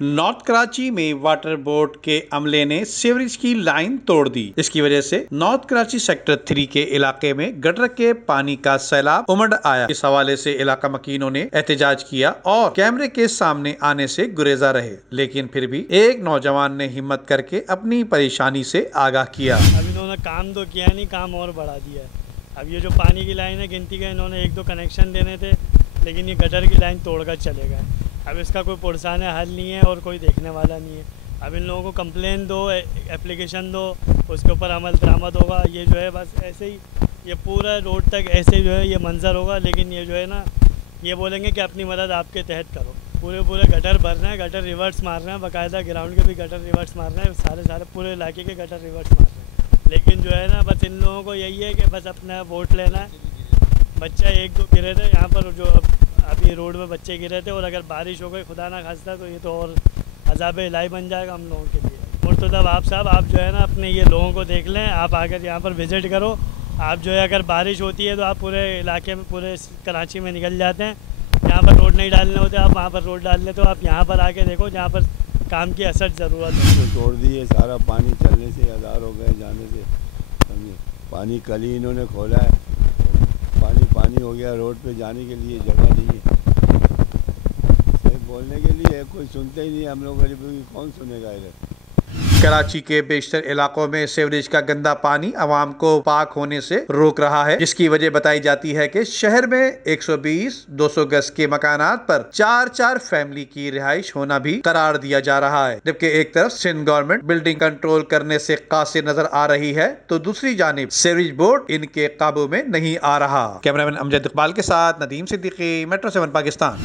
North Karachi में water board के अमले ने सीवरेज की लाइन तोड़ दी। इसकी वजह से नॉर्थ कराची सेक्टर 3 के इलाके में गटर के पानी का सैलाब उमड़ आया। इस हवाले से इलाका मकीनों ने एहतजाज किया और कैमरे के सामने आने से गुरेजा रहे, लेकिन फिर भी एक नौजवान ने हिम्मत करके अपनी परेशानी से आगाह किया। अब इन्होंने काम तो किया नहीं, काम और बढ़ा दिया है। अब ये जो पानी की लाइन है गिनती का, इन्होंने 1-2 कनेक्शन देने थे, लेकिन ये गटर की लाइन तोड़कर चले गए। अब इसका कोई पुरसाने हल नहीं है और कोई देखने वाला नहीं है। अब इन लोगों को कंप्लेन दो, एप्लीकेशन दो, उसके ऊपर अमल दरामद होगा। ये जो है बस ऐसे ही ये पूरा रोड तक ऐसे जो है ये मंजर होगा, लेकिन ये जो है ना ये बोलेंगे कि अपनी मदद आपके तहत करो। पूरे गटर भर रहे हैं, गटर रिवर्स मार रहे हैं, बाकायदा ग्राउंड के भी गटर रिवर्स मार रहे हैं, सारे पूरे इलाके के गटर रिवर्स मार रहे हैं। लेकिन जो है ना बस इन लोगों को यही है कि बस अपना वोट लेना है। बच्चा 1-2 गिरे थे यहाँ पर, जो अभी रोड में बच्चे गिरे थे, और अगर बारिश हो गई खुदा ना खास्ता तो ये तो और अज़ाब इलाही बन जाएगा हम लोगों के लिए। मुर्तज़ा वहाब साहब, आप जो है ना अपने ये लोगों को देख लें, आप आकर यहाँ पर विज़िट करो। आप जो है अगर बारिश होती है तो आप पूरे इलाके में, पूरे कराची में निकल जाते हैं। यहाँ पर रोड नहीं डालने होते, आप वहाँ पर रोड डाल लेते हो। आप यहाँ पर आके देखो जहाँ पर काम की असर ज़रूरत है। तोड़ दिए, सारा पानी चलने से आज़ार हो गए, जाने से। पानी कल ही इन्होंने खोला है, पानी हो गया, रोड पे जाने के लिए जगह नहीं है, सही बोलने के लिए कोई सुनते ही नहीं। हम लोग गरीबों की कौन सुनेगा इधर। कराची के बेशतर इलाकों में सीवरेज का गंदा पानी आवाम को पाक होने से रोक रहा है, जिसकी वजह बताई जाती है कि शहर में 120-200 गज के मकानात पर 4-4 फैमिली की रिहाइश होना भी करार दिया जा रहा है। जबकि एक तरफ सिंध गवर्नमेंट बिल्डिंग कंट्रोल करने से कासिर नजर आ रही है, तो दूसरी जानिब सीवरेज बोर्ड इनके काबू में नहीं आ रहा। कैमरामैन अमजद इकबाल के साथ नदीम सिद्दीकी, मेट्रो 7 पाकिस्तान।